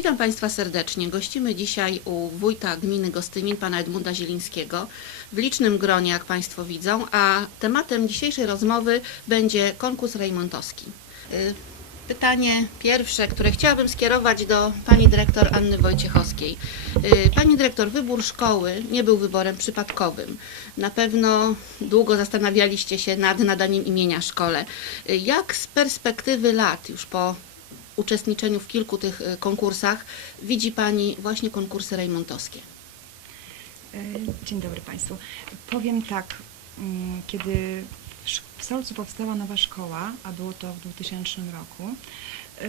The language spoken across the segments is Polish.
Witam Państwa serdecznie. Gościmy dzisiaj u wójta gminy Gostynin, pana Edmunda Zielińskiego, w licznym gronie, jak Państwo widzą, a tematem dzisiejszej rozmowy będzie konkurs rejmontowski. Y, Pytanie pierwsze, które chciałabym skierować do pani dyrektor Anny Wojciechowskiej. Y, Pani dyrektor, wybór szkoły nie był wyborem przypadkowym. Na pewno długo zastanawialiście się nad nadaniem imienia szkole. Y, Jak z perspektywy lat, już po uczestniczeniu w kilku tych y, konkursach, widzi Pani właśnie konkursy rejmontowskie? E, Dzień dobry Państwu. Powiem tak, mm, kiedy w Solcu powstała nowa szkoła, a było to w 2000 roku, e,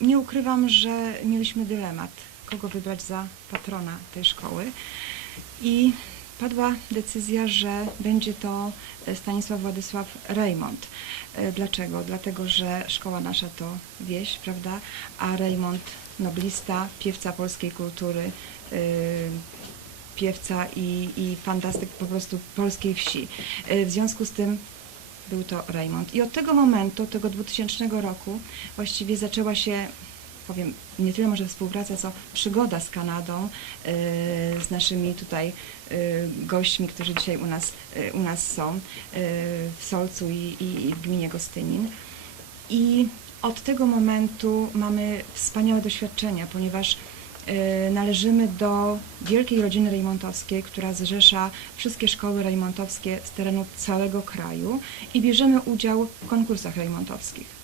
nie ukrywam, że mieliśmy dylemat, kogo wybrać za patrona tej szkoły i padła decyzja, że będzie to e, Stanisław Władysław Rejmont. E, Dlaczego? Dlatego, że szkoła nasza to wieś, prawda, a Rejmont noblista, piewca polskiej kultury, e, piewca i, i fantastyk po prostu polskiej wsi. W związku z tym był to Raymond. I od tego momentu, tego 2000 roku, właściwie zaczęła się, powiem, nie tyle może współpraca, co przygoda z Kanadą, e, z naszymi tutaj e, gośćmi, którzy dzisiaj u nas, e, u nas są, w Solcu i, i, w gminie Gostynin. I od tego momentu mamy wspaniałe doświadczenia, ponieważ należymy do wielkiej rodziny rejmontowskiej, która zrzesza wszystkie szkoły rejmontowskie z terenu całego kraju i bierzemy udział w konkursach rejmontowskich.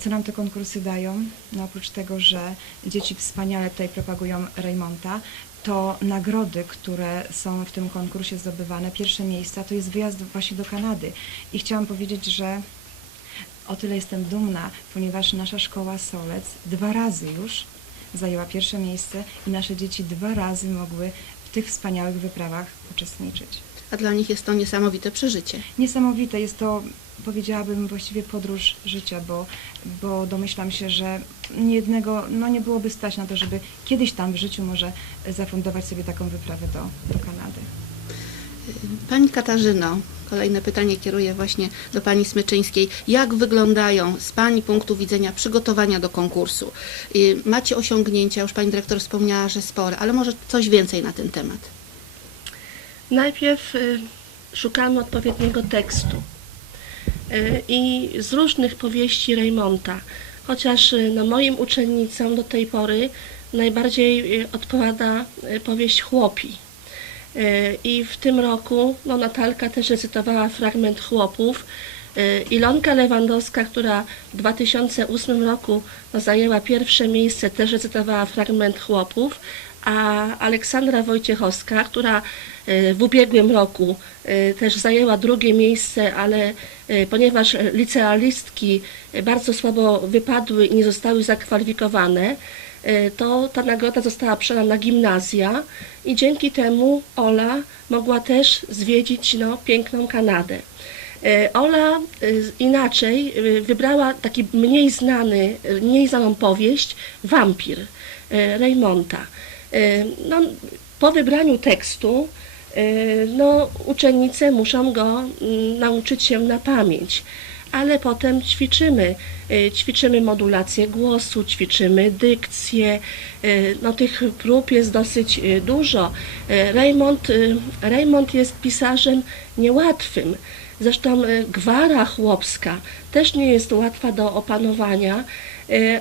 Co nam te konkursy dają? No oprócz tego, że dzieci wspaniale tutaj propagują Rejmonta, to nagrody, które są w tym konkursie zdobywane, pierwsze miejsca, to jest wyjazd właśnie do Kanady. I chciałam powiedzieć, że o tyle jestem dumna, ponieważ nasza szkoła Solec dwa razy już zajęła pierwsze miejsce i nasze dzieci dwa razy mogły w tych wspaniałych wyprawach uczestniczyć. A dla nich jest to niesamowite przeżycie. Niesamowite jest to, powiedziałabym, właściwie podróż życia, bo, bo domyślam się, że niejednego, no nie byłoby stać na to, żeby kiedyś tam w życiu może zafundować sobie taką wyprawę do, do Kanady. Pani Katarzyno, kolejne pytanie kieruję właśnie do Pani Smyczyńskiej. Jak wyglądają z Pani punktu widzenia przygotowania do konkursu? Y, Macie osiągnięcia, już Pani dyrektor wspomniała, że spore, ale może coś więcej na ten temat? Najpierw y, szukamy odpowiedniego tekstu y, i z różnych powieści Reymonta, chociaż y, no, moim uczennicom do tej pory najbardziej odpowiada powieść Chłopi. I w tym roku no, Natalka też recytowała fragment Chłopów. Ilonka Lewandowska, która w 2008 roku no, zajęła pierwsze miejsce, też recytowała fragment Chłopów, a Aleksandra Wojciechowska, która w ubiegłym roku y, też zajęła drugie miejsce, ale y, ponieważ licealistki bardzo słabo wypadły i nie zostały zakwalifikowane, y, to ta nagroda została przelana na gimnazja i dzięki temu Ola mogła też zwiedzić no, piękną Kanadę. E, Ola e, inaczej e, wybrała taki mniej znany, e, mniej znaną powieść Wampir e, Reymonta. E, No, po wybraniu tekstu e, no, uczennice muszą go mm, nauczyć się na pamięć, ale potem ćwiczymy. E, Ćwiczymy modulację głosu, ćwiczymy dykcję. E, No, tych prób jest dosyć dużo. Raymond, Raymond jest pisarzem niełatwym. Zresztą gwara chłopska też nie jest łatwa do opanowania,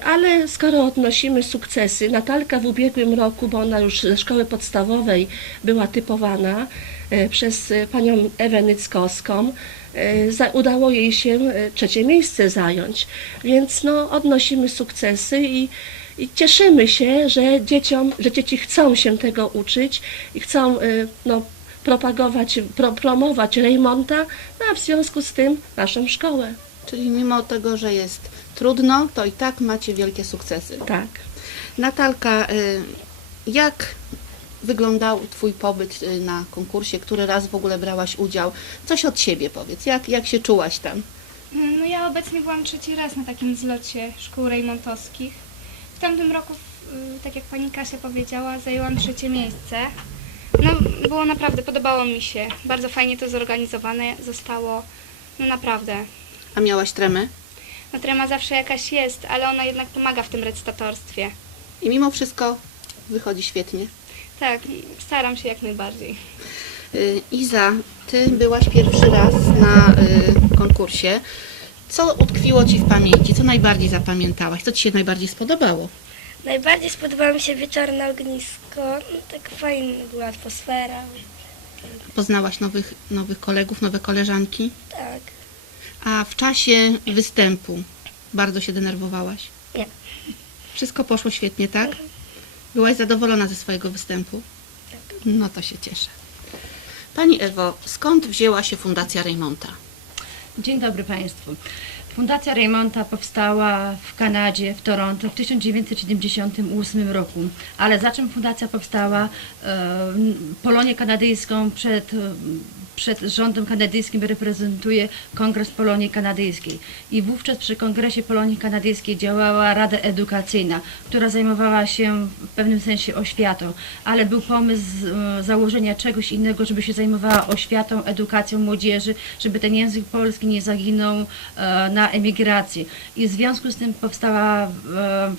ale skoro odnosimy sukcesy, Natalka w ubiegłym roku, bo ona już ze szkoły podstawowej była typowana e, przez e, panią Ewę Nyckowską, e, udało jej się e, trzecie miejsce zająć. Więc no, odnosimy sukcesy i, i cieszymy się, że dzieciom, że dzieci chcą się tego uczyć i chcą e, no, propagować, pro, promować Reymonta, no a w związku z tym naszą szkołę. Czyli mimo tego, że jest trudno, to i tak macie wielkie sukcesy. Tak. Natalka, y, jak wyglądał Twój pobyt y, na konkursie? Który raz w ogóle brałaś udział? Coś od siebie powiedz. Jak, jak się czułaś tam? No ja obecnie byłam trzeci raz na takim zlocie szkół rejmontowskich. W tamtym roku, y, tak jak pani Kasia powiedziała, zajęłam trzecie miejsce. No było naprawdę, podobało mi się. Bardzo fajnie to zorganizowane zostało. No naprawdę. A miałaś tremę? No trema zawsze jakaś jest, ale ona jednak pomaga w tym recytatorstwie. I mimo wszystko wychodzi świetnie. Tak, staram się jak najbardziej. Y, Iza, ty byłaś pierwszy raz na y, konkursie. Co utkwiło ci w pamięci? Co najbardziej zapamiętałaś? Co ci się najbardziej spodobało? Najbardziej spodobała mi się wieczorne ognisko. No, tak fajna była atmosfera. Poznałaś nowych, nowych kolegów, nowe koleżanki? Tak. A w czasie występu bardzo się denerwowałaś? Nie. Wszystko poszło świetnie, tak? Byłaś zadowolona ze swojego występu? No to się cieszę. Pani Ewo, skąd wzięła się Fundacja Reymonta? Dzień dobry Państwu. Fundacja Raymonta powstała w Kanadzie, w Toronto w 1978 roku. Ale za czym fundacja powstała? E, Polonię kanadyjską przed, przed rządem kanadyjskim reprezentuje Kongres Polonii Kanadyjskiej. I wówczas przy Kongresie Polonii Kanadyjskiej działała Rada Edukacyjna, która zajmowała się w pewnym sensie oświatą, ale był pomysł e, założenia czegoś innego, żeby się zajmowała oświatą, edukacją młodzieży, żeby ten język polski nie zaginął e, na emigracji. I w związku z tym powstała e,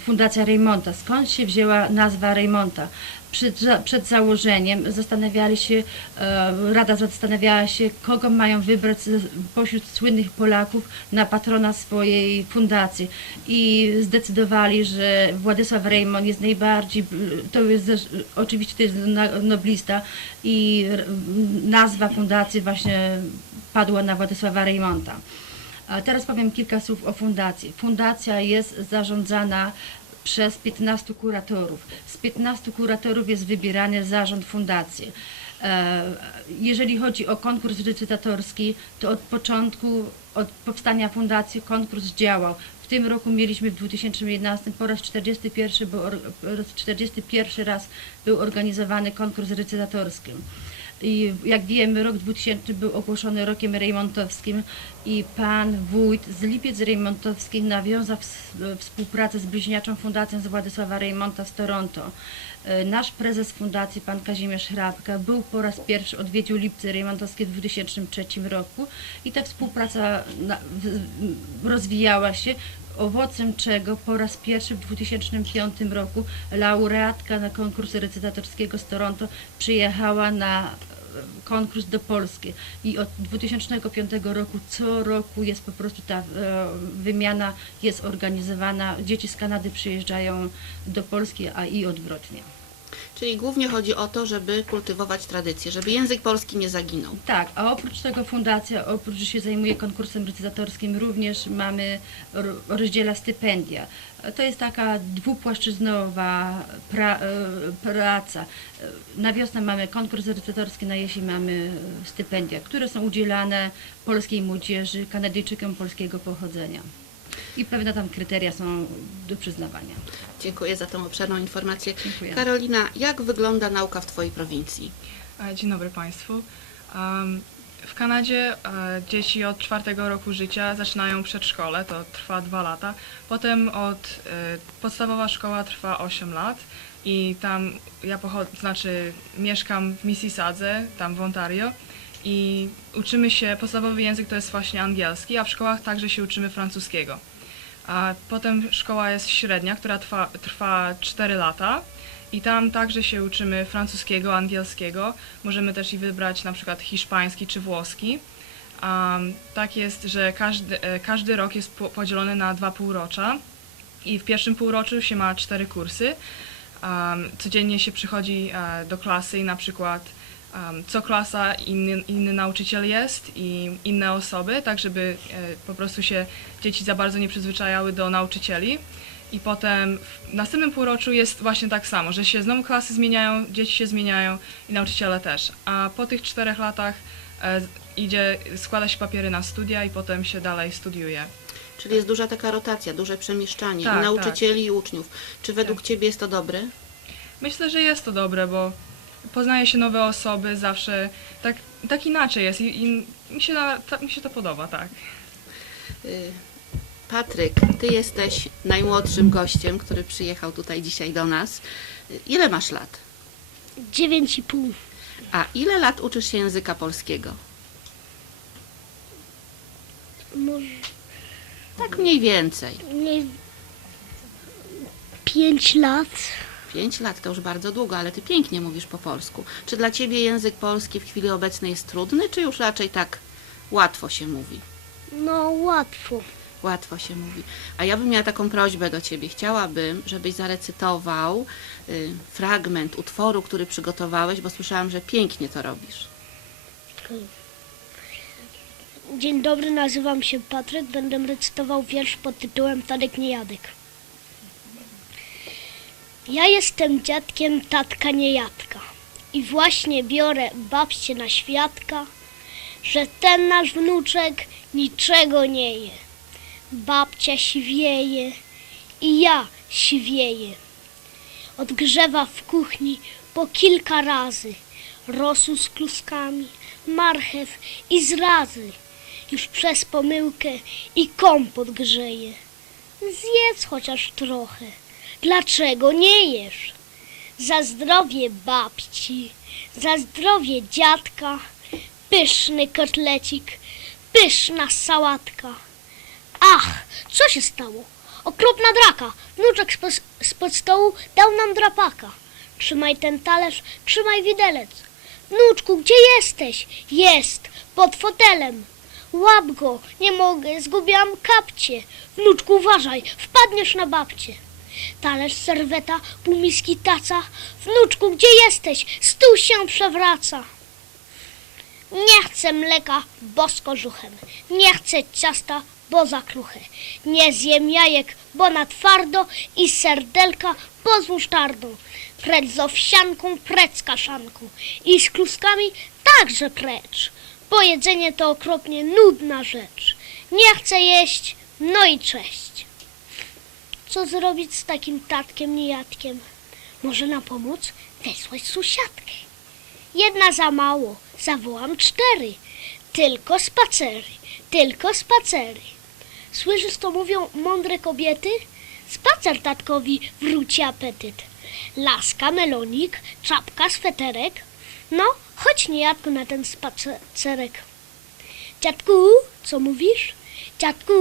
Fundacja Raymonta. Skąd się wzięła nazwa Raymonta? Przed, przed założeniem zastanawiali się, e, Rada zastanawiała się, kogo mają wybrać pośród słynnych Polaków na patrona swojej fundacji. I zdecydowali, że Władysław Reymont jest najbardziej, to jest oczywiście to jest na- noblista i nazwa fundacji właśnie padła na Władysława Reymonta. A teraz powiem kilka słów o fundacji. Fundacja jest zarządzana przez 15 kuratorów. Z 15 kuratorów jest wybierany zarząd fundacji. E, Jeżeli chodzi o konkurs recytatorski, to od początku, od powstania fundacji konkurs działał. W tym roku mieliśmy w 2011 po raz 41, był, or- po raz 41 raz był organizowany konkurs recytatorski. I jak wiemy, rok 2000 był ogłoszony rokiem rejmontowskim i pan wójt z Lipiec Rejmontowskich nawiązał ws- współpracę z bliźniaczą fundacją z Władysława Rejmonta z Toronto. E, Nasz prezes fundacji, pan Kazimierz Hrabka, był po raz pierwszy, odwiedził Lipce Rejmontowskie w 2003 roku i ta współpraca rozwijała się, owocem czego po raz pierwszy w 2005 roku laureatka na konkursu recytatorskiego z Toronto przyjechała na e, konkurs do Polski i od 2005 roku co roku jest po prostu ta e, wymiana jest organizowana. Dzieci z Kanady przyjeżdżają do Polski, a i odwrotnie. Czyli głównie chodzi o to, żeby kultywować tradycję, żeby język polski nie zaginął. Tak, a oprócz tego fundacja, oprócz że się zajmuje konkursem recytatorskim, również mamy, ro- rozdziela stypendia. To jest taka dwupłaszczyznowa pra, e, praca. Na wiosnę mamy konkurs recytatorski, na jesień mamy stypendia, które są udzielane polskiej młodzieży, Kanadyjczykom polskiego pochodzenia. I pewne tam kryteria są do przyznawania. Dziękuję za tą obszerną informację. Dziękuję. Karolina, jak wygląda nauka w Twojej prowincji? E, Dzień dobry Państwu. W Kanadzie e, dzieci od czwartego roku życia zaczynają przedszkole, to trwa dwa lata. Potem od e, podstawowa szkoła trwa 8 lat i tam ja pochodzę, znaczy mieszkam w Mississadze, tam w Ontario i uczymy się, podstawowy język to jest właśnie angielski, a w szkołach także się uczymy francuskiego. A potem szkoła jest średnia, która trwa, trwa 4 lata i tam także się uczymy francuskiego, angielskiego. Możemy też i wybrać na przykład hiszpański czy włoski. Um, tak jest, że każdy, e, każdy rok jest po- podzielony na dwa półrocza i w pierwszym półroczu się ma cztery kursy. Um, codziennie się przychodzi e, do klasy i na przykład um, co klasa inny, inny nauczyciel jest i inne osoby, tak żeby e, po prostu się dzieci za bardzo nie przyzwyczajały do nauczycieli. I potem w następnym półroczu jest właśnie tak samo, że się znowu klasy zmieniają, dzieci się zmieniają i nauczyciele też. A po tych czterech latach e, idzie, składa się papiery na studia i potem się dalej studiuje. Czyli jest duża taka rotacja, duże przemieszczanie Tak, i nauczycieli i uczniów. Czy według Tak. Ciebie jest to dobre? Myślę, że jest to dobre, bo poznaje się nowe osoby zawsze tak, tak inaczej jest i, i mi, się na, ta, mi się to podoba, tak. Y, Patryk, Ty jesteś najmłodszym gościem, który przyjechał tutaj dzisiaj do nas. Y, Ile masz lat? Dziewięć i pół. A ile lat uczysz się języka polskiego? Może Tak mniej więcej. nie... pięć lat. Pięć lat to już bardzo długo, ale ty pięknie mówisz po polsku. Czy dla ciebie język polski w chwili obecnej jest trudny, czy już raczej tak łatwo się mówi? No łatwo. Łatwo się mówi. A ja bym miała taką prośbę do ciebie. Chciałabym, żebyś zarecytował y, fragment utworu, który przygotowałeś, bo słyszałam, że pięknie to robisz. Dzień dobry, nazywam się Patryk. Będę recytował wiersz pod tytułem Tadek Niejadek. Ja jestem dziadkiem tatka niejadka i właśnie biorę babcię na świadka, że ten nasz wnuczek niczego nie je. Babcia siwieje i ja siwieję. Odgrzewa w kuchni po kilka razy rosół z kluskami, marchew i zrazy. Już przez pomyłkę i kompot grzeje. Zjedz chociaż trochę. Dlaczego nie jesz? Za zdrowie babci, za zdrowie dziadka, pyszny kotlecik, pyszna sałatka. Ach, co się stało? Okropna draka. Wnuczek spod, spod stołu dał nam drapaka. Trzymaj ten talerz, trzymaj widelec. Wnuczku, gdzie jesteś? Jest, pod fotelem. Łap go, nie mogę, zgubiłam kapcie. Wnuczku, uważaj, wpadniesz na babcie. Talerz, serweta, półmiski, taca. Wnuczku, gdzie jesteś? Stół się przewraca. Nie chcę mleka, bo z kożuchem. Nie chcę ciasta, bo za kruche. Nie zjem jajek, bo na twardo i serdelka, bo z musztardą. Precz z owsianką, precz z kaszanką. I z kluskami także precz. Bo jedzenie to okropnie nudna rzecz. Nie chcę jeść, no i cześć. Co zrobić z takim tatkiem niejadkiem? Może na pomoc wysłać sąsiadkę. Jedna za mało, zawołam cztery. Tylko spacery, tylko spacery. Słyszysz, co mówią mądre kobiety? Spacer tatkowi wróci apetyt. Laska, melonik, czapka, sweterek. No, chodź niejadku na ten spacerek. Dziadku, co mówisz? Dziadku,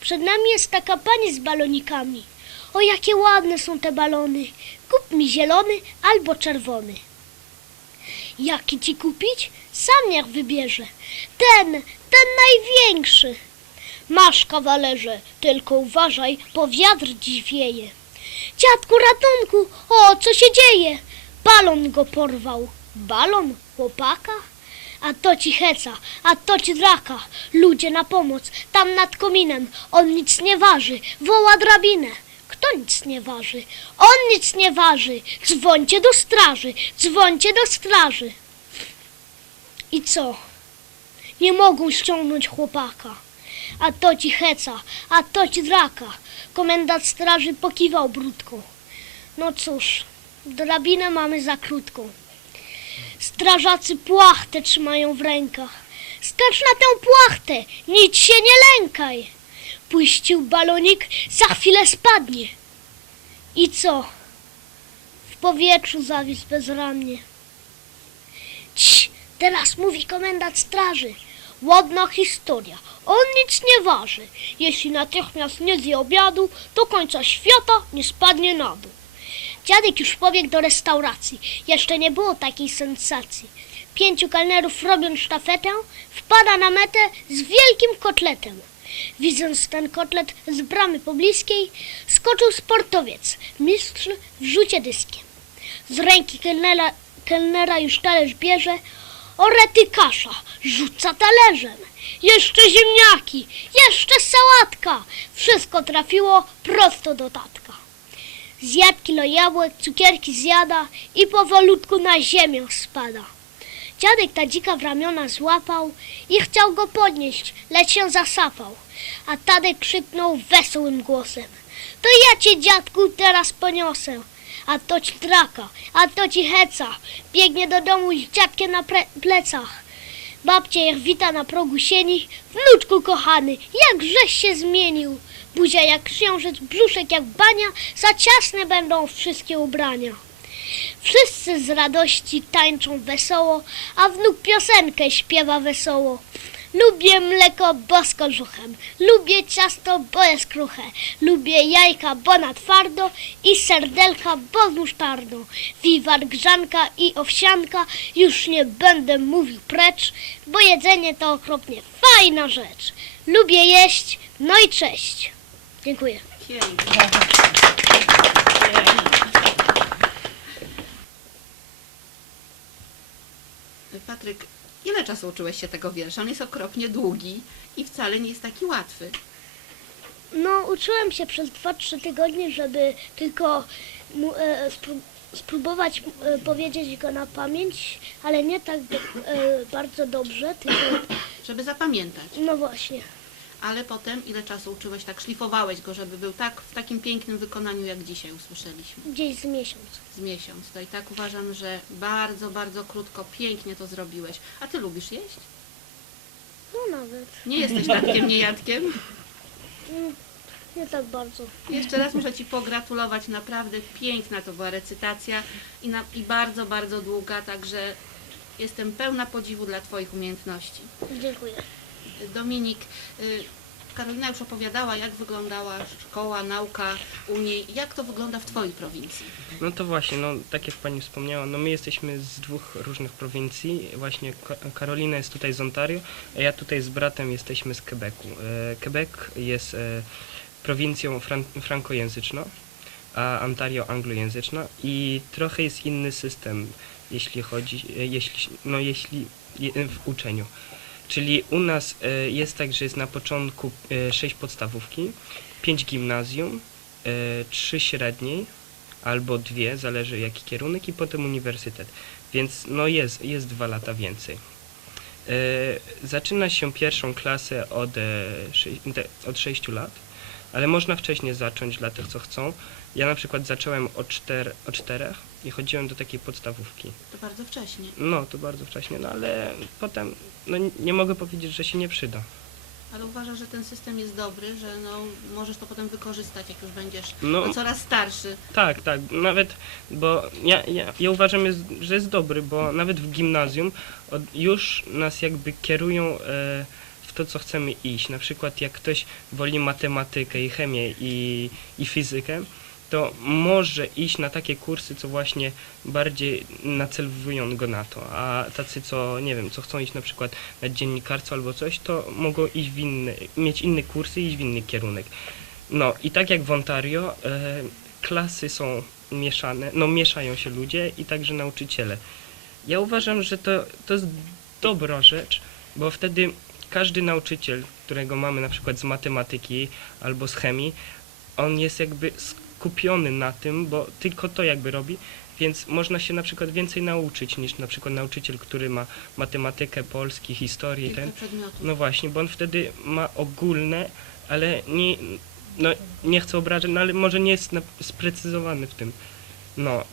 przed nami jest taka pani z balonikami. O, jakie ładne są te balony. Kup mi zielony albo czerwony. Jaki ci kupić? Sam niech wybierze. Ten, ten największy. Masz, kawalerze, tylko uważaj, bo wiatr dziś wieje. Dziadku, ratunku, o, co się dzieje? Balon go porwał. Balon? Chłopaka? A to ci heca, a to ci draka. Ludzie na pomoc, tam nad kominem. On nic nie waży, woła drabinę. Kto nic nie waży? On nic nie waży. Dzwońcie do straży, dzwońcie do straży. I co? Nie mogą ściągnąć chłopaka. A to ci heca, a to ci draka. Komendant straży pokiwał brudką. No cóż, drabinę mamy za krótką. Strażacy płachtę trzymają w rękach. Skacz na tę płachtę, nic się nie lękaj. Puścił balonik, za chwilę spadnie. I co? W powietrzu zawisł bezrannie. Cii, teraz mówi komendant straży. Ładna historia. On nic nie waży. Jeśli natychmiast nie zje obiadu, do końca świata nie spadnie na dół. Dziadek już pobiegł do restauracji. Jeszcze nie było takiej sensacji. Pięciu kelnerów robiąc sztafetę, wpada na metę z wielkim kotletem. Widząc ten kotlet z bramy pobliskiej, skoczył sportowiec, mistrz w rzucie dyskiem. Z ręki kelnera, kelnera już talerz bierze, orety kasza, rzuca talerzem. Jeszcze ziemniaki, jeszcze sałatka. Wszystko trafiło prosto do tatka. Zjadł kilo jabłek, cukierki zjada i powolutku na ziemię spada. Dziadek Tadzika w ramiona złapał i chciał go podnieść, lecz się zasapał. A Tadek krzyknął wesołym głosem. To ja cię, dziadku, teraz poniosę. A to ci draka, a to ci heca. Biegnie do domu z dziadkiem na plecach. Babcia jak wita na progu sieni. Wnuczku kochany, jakżeś się zmienił. Buzia jak księżyc, brzuszek jak bania, za ciasne będą wszystkie ubrania. Wszyscy z radości tańczą wesoło, a wnuk piosenkę śpiewa wesoło. Lubię mleko, bo z kożuchem. Lubię ciasto, bo jest kruche. Lubię jajka, bo na twardo. I serdelka, bo z musztardą. Wiwar, grzanka i owsianka. Już nie będę mówił precz, bo jedzenie to okropnie fajna rzecz. Lubię jeść, no i cześć. Dziękuję. Patryk, ile czasu uczyłeś się tego wiersza? On jest okropnie długi i wcale nie jest taki łatwy. No, uczyłem się przez 2-3 tygodnie, żeby tylko e, spró- spróbować e, powiedzieć go na pamięć, ale nie tak do, e, bardzo dobrze, tylko Żeby zapamiętać. no właśnie. Ale potem ile czasu uczyłeś, tak szlifowałeś go, żeby był tak w takim pięknym wykonaniu, jak dzisiaj usłyszeliśmy. Gdzieś z miesiąc. Z miesiąc. To i tak uważam, że bardzo, bardzo krótko, pięknie to zrobiłeś. A ty lubisz jeść? No nawet. Nie jesteś tatkiem, nie jadkiem? Nie tak bardzo. Jeszcze raz muszę Ci pogratulować, naprawdę piękna to była recytacja i, na, i bardzo, bardzo długa, także jestem pełna podziwu dla Twoich umiejętności. Dziękuję. Dominik, y, Karolina już opowiadała, jak wyglądała szkoła, nauka u niej. Jak to wygląda w Twojej prowincji? No to właśnie, no tak jak pani wspomniała, no my jesteśmy z dwóch różnych prowincji. Właśnie Ka- Karolina jest tutaj z Ontario, a ja tutaj z bratem jesteśmy z Quebecu. E, Quebec jest e, prowincją fran- frankojęzyczną, a Ontario anglojęzyczna i trochę jest inny system, jeśli chodzi, e, jeśli, no jeśli je, w uczeniu. Czyli u nas e, jest tak, że jest na początku e, sześć podstawówki, pięć gimnazjum, e, trzy średniej, albo dwie, zależy jaki kierunek i potem uniwersytet. Więc no jest, jest dwa lata więcej. E, zaczyna się pierwszą klasę od, e, od 6 lat, ale można wcześniej zacząć dla tych, co chcą. Ja na przykład zacząłem od, czter, od czterech i chodziłem do takiej podstawówki. To bardzo wcześnie. No, to bardzo wcześnie, no ale potem no, nie mogę powiedzieć, że się nie przyda. Ale uważasz, że ten system jest dobry, że no, możesz to potem wykorzystać, jak już będziesz No. no, coraz starszy. Tak, tak, nawet, bo ja, ja, ja uważam, jest, że jest dobry, bo nawet w gimnazjum od, już nas jakby kierują e, w to, co chcemy iść. Na przykład jak ktoś woli matematykę i chemię i, i fizykę, to może iść na takie kursy, co właśnie bardziej nacelowują go na to, a tacy, co nie wiem, co chcą iść na przykład na dziennikarstwo albo coś, to mogą iść w inny, mieć inne kursy i iść w inny kierunek. No i tak jak w Ontario, e, klasy są mieszane, no mieszają się ludzie i także nauczyciele. Ja uważam, że to, to jest dobra rzecz, bo wtedy każdy nauczyciel, którego mamy na przykład z matematyki albo z chemii, on jest jakby skupiony na tym, bo tylko to jakby robi, więc można się na przykład więcej nauczyć niż na przykład nauczyciel, który ma matematykę, polski, historię Kilka ten. przedmiotów. No właśnie, bo on wtedy ma ogólne, ale nie, no, nie chcę obrażać, no ale może nie jest sprecyzowany w tym. No,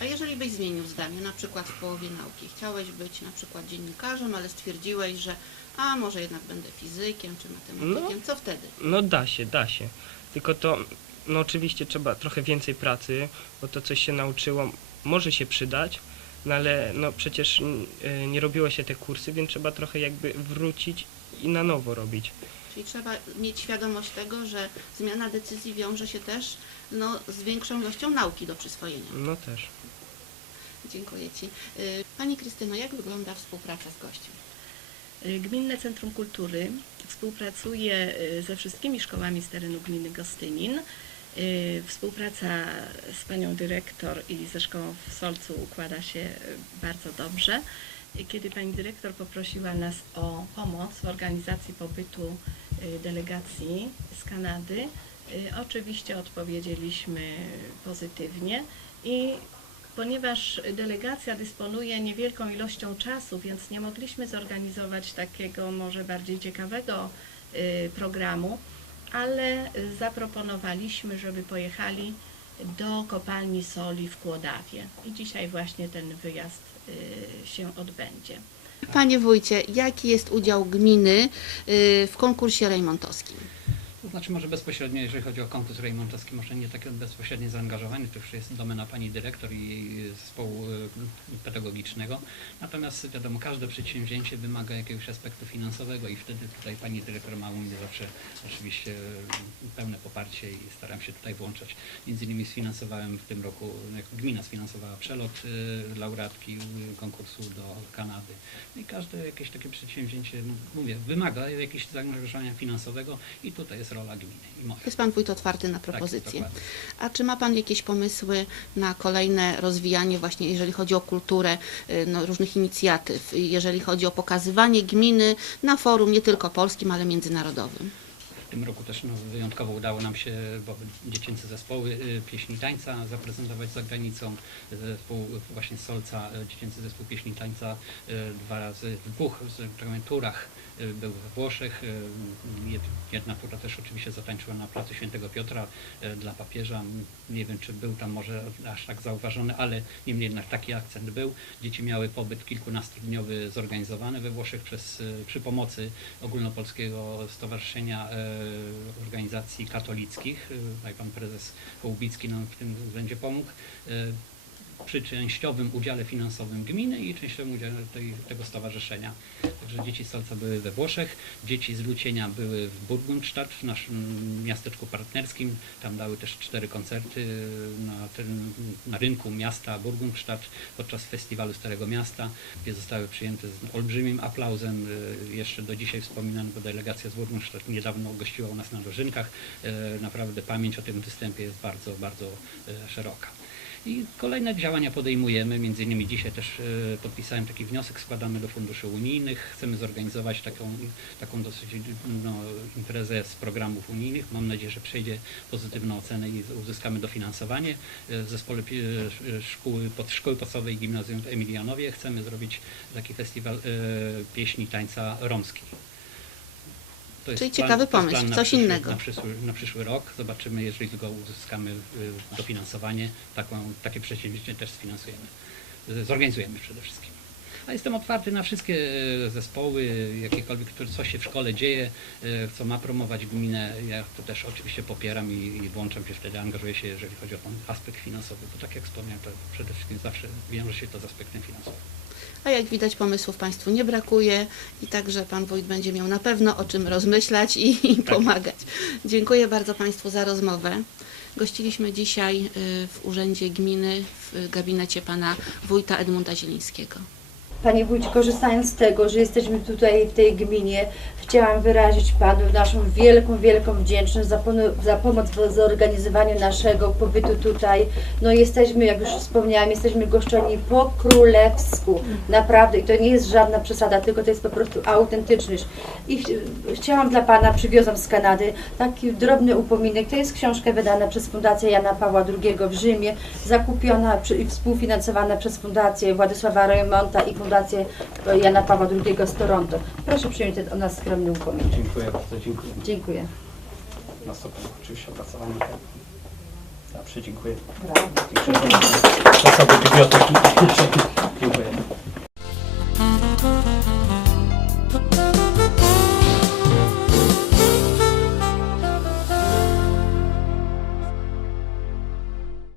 A jeżeli byś zmienił zdanie, na przykład w połowie nauki, chciałeś być na przykład dziennikarzem, ale stwierdziłeś, że a może jednak będę fizykiem czy matematykiem, co wtedy? no da się, da się. Tylko to, no oczywiście trzeba trochę więcej pracy, bo to coś się nauczyło, może się przydać, no ale no przecież y, nie robiło się te kursy, więc trzeba trochę jakby wrócić i na nowo robić. Czyli trzeba mieć świadomość tego, że zmiana decyzji wiąże się też no, z większą ilością nauki do przyswojenia. No też. Dziękuję Ci. Y, Pani Krystyno, jak wygląda współpraca z gościem? Gminne Centrum Kultury współpracuje y, ze wszystkimi szkołami z terenu gminy Gostynin. Y, Współpraca z panią dyrektor i ze szkołą w Solcu układa się bardzo dobrze. Y, Kiedy pani dyrektor poprosiła nas o pomoc w organizacji pobytu y, delegacji z Kanady, oczywiście odpowiedzieliśmy pozytywnie i Ponieważ delegacja dysponuje niewielką ilością czasu, więc nie mogliśmy zorganizować takiego może bardziej ciekawego programu, ale zaproponowaliśmy, żeby pojechali do kopalni soli w Kłodawie. I dzisiaj właśnie ten wyjazd y, się odbędzie. Panie wójcie, jaki jest udział gminy y, w konkursie rejmontowskim? To znaczy może bezpośrednio, jeżeli chodzi o konkurs rejmontowski, może nie takie bezpośrednie zaangażowanie, to już jest domena pani dyrektor i zespołu y, pedagogicznego. Natomiast wiadomo, każde przedsięwzięcie wymaga jakiegoś aspektu finansowego i wtedy tutaj pani dyrektor ma u mnie zawsze oczywiście y, pełne poparcie i staram się tutaj włączać. Między innymi sfinansowałem w tym roku, gmina sfinansowała przelot y, laureatki konkursu do Kanady. I każde jakieś takie przedsięwzięcie, no, mówię, wymaga jakiegoś zaangażowania finansowego i tutaj jest rola gminy i moja. Jest Pan Wójt otwarty na Tak, propozycje. dokładnie. A czy ma Pan jakieś pomysły na kolejne rozwijanie właśnie, jeżeli chodzi o kulturę, y, no, różnych inicjatyw, jeżeli chodzi o pokazywanie gminy na forum nie tylko polskim, ale międzynarodowym? W tym roku też no, wyjątkowo udało nam się bo dziecięce zespoły y, pieśni tańca zaprezentować za granicą. Zespół właśnie Solca, y, dziecięcy zespół pieśni tańca y, dwa razy w dwóch turach był we Włoszech. jed- Jedna tura też oczywiście zatańczyła na placu Świętego Piotra dla papieża. Nie wiem, czy był tam może aż tak zauważony, ale niemniej jednak taki akcent był. Dzieci miały pobyt kilkunastodniowy zorganizowany we Włoszech przez, przy pomocy Ogólnopolskiego Stowarzyszenia Organizacji Katolickich. E, Tutaj pan prezes Hołbicki nam w tym będzie pomógł. E, Przy częściowym udziale finansowym gminy i częściowym udziale tej, tego stowarzyszenia. Także dzieci z Solca były we Włoszech, dzieci z Lucienia były w Burgundstadt, w naszym miasteczku partnerskim. Tam dały też cztery koncerty na, ten, na rynku miasta Burgundstadt podczas festiwalu Starego Miasta, gdzie zostały przyjęte z olbrzymim aplauzem. Y, Jeszcze do dzisiaj wspominam, bo delegacja z Burgundstadt niedawno gościła u nas na dożynkach. Y, Naprawdę pamięć o tym występie jest bardzo, bardzo szeroka. I kolejne działania podejmujemy, między innymi dzisiaj też e, podpisałem taki wniosek, składamy do funduszy unijnych, chcemy zorganizować taką, taką dosyć no, imprezę z programów unijnych. Mam nadzieję, że przejdzie pozytywną ocenę i uzyskamy dofinansowanie. E, W zespole e, szkoły, pod, szkoły podstawowej i gimnazjum w Emilianowie chcemy zrobić taki festiwal pieśni tańca romskiej. To Czyli ciekawy pomysł, plan na coś przyszły, innego. Na przyszły, na przyszły rok zobaczymy, jeżeli tylko uzyskamy y, dofinansowanie, taką, takie przedsięwzięcie też sfinansujemy. Zorganizujemy przede wszystkim. A jestem otwarty na wszystkie y, zespoły, jakiekolwiek, które coś się w szkole dzieje, y, co ma promować gminę. Ja to też oczywiście popieram i, i włączam się wtedy, angażuję się, jeżeli chodzi o ten aspekt finansowy, bo tak jak wspomniałem, to przede wszystkim zawsze wiąże się to z aspektem finansowym. A jak widać, pomysłów Państwu nie brakuje i także Pan Wójt będzie miał na pewno o czym rozmyślać i, i pomagać. Dziękuję bardzo Państwu za rozmowę. Gościliśmy dzisiaj y, w Urzędzie Gminy w gabinecie Pana Wójta Edmunda Zielińskiego. Panie Wójcie, korzystając z tego, że jesteśmy tutaj w tej gminie, chciałam wyrazić Panu naszą wielką, wielką wdzięczność za, za pomoc w zorganizowaniu naszego pobytu tutaj. No jesteśmy, jak już wspomniałam, jesteśmy goszczeni po królewsku. Naprawdę i to nie jest żadna przesada, tylko to jest po prostu autentyczność. I ch- chciałam dla Pana, przywiozłam z Kanady taki drobny upominek. To jest książka wydana przez Fundację Jana Pawła II w Rzymie, zakupiona i współfinansowana przez Fundację Władysława Reymonta i Fundację e, Jana Pawła II z Toronto. Proszę przyjąć ten od nas skromny upominek. Dziękuję bardzo, dziękuję. Dziękuję. Na stopniu oczywiście opracowanie. Dobrze, dziękuję. Brawo. Dziękuję. Zasoby biblioteki. Dziękuję.